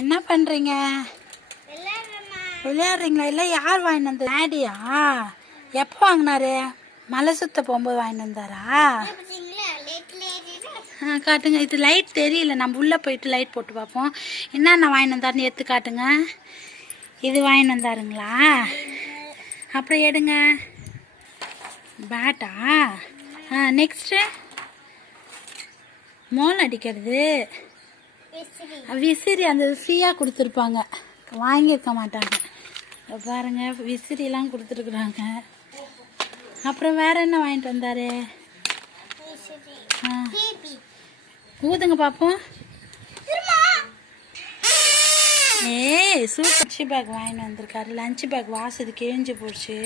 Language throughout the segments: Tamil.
என்ன பண்றீங்க? விளையாடுறீங்களா? இல்லை யார் வாங்கிட்டு வந்த? டேடியா? எப்போ வாங்கினாரு? மலை சுத்த போகும்போது வாங்கிட்டு வந்தாரா? காட்டுங்க. இது லைட் தெரியல, நம்ம உள்ளே போயிட்டு லைட் போட்டு பார்ப்போம். என்னென்ன வாங்கிட்டு வந்தாருன்னு எடுத்து காட்டுங்க. இது வாங்கிட்டு வந்தாருங்களா? அப்புறம் எடுங்க. பேட்டா? நெக்ஸ்ட்டு மோல் அடிக்கிறது, விசிறி. அந்த ஃப்ரீயாக கொடுத்துருப்பாங்க, வாங்கியிருக்க மாட்டாங்க. பாருங்க, விசிறிலாம் கொடுத்துருக்குறாங்க. அப்புறம் வேற என்ன வாங்கிட்டு வந்தாரு? ஊதுங்க பார்ப்போம். ஏய், சூப்பர். லஞ்ச் பேக் வாங்கிட்டு வந்திருக்காரு. லஞ்ச் பேக் வாசது கிழிஞ்சு போச்சு,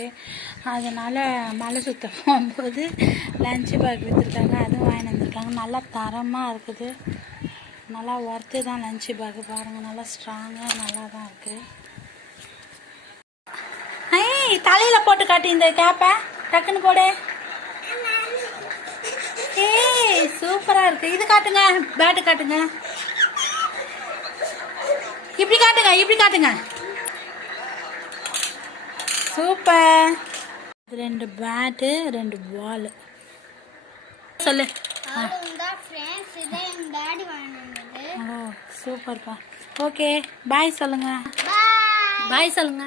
அதனால் மலை சுத்த போகும்போது லஞ்ச் பேக் விற்றுருக்காங்க. அதுவும் வாங்கிட்டு வந்திருக்காங்க. நல்லா தரமாக இருக்குது, நல்லா ஒர்த்து தான் லஞ்ச் பேக்கு. பாருங்கள், நல்லா ஸ்ட்ராங்காக நல்லா தான் இருக்குது. ஏய், தலையில் போட்டு காட்டி இந்த கேப்பை டக்குன்னு போடு. ஏய், சூப்பராக இருக்குது. இது காட்டுங்க, பேட்டு காட்டுங்க. இப்படி காட்டுங்க, இப்படி காட்டுங்க. சூப்பர். 2 பேட்டு, 2 பால். சொல்லு. ஓ, சூப்பர்ப்பா. ஓகே, பாய் சொல்லுங்க. பாய் சொல்லுங்க.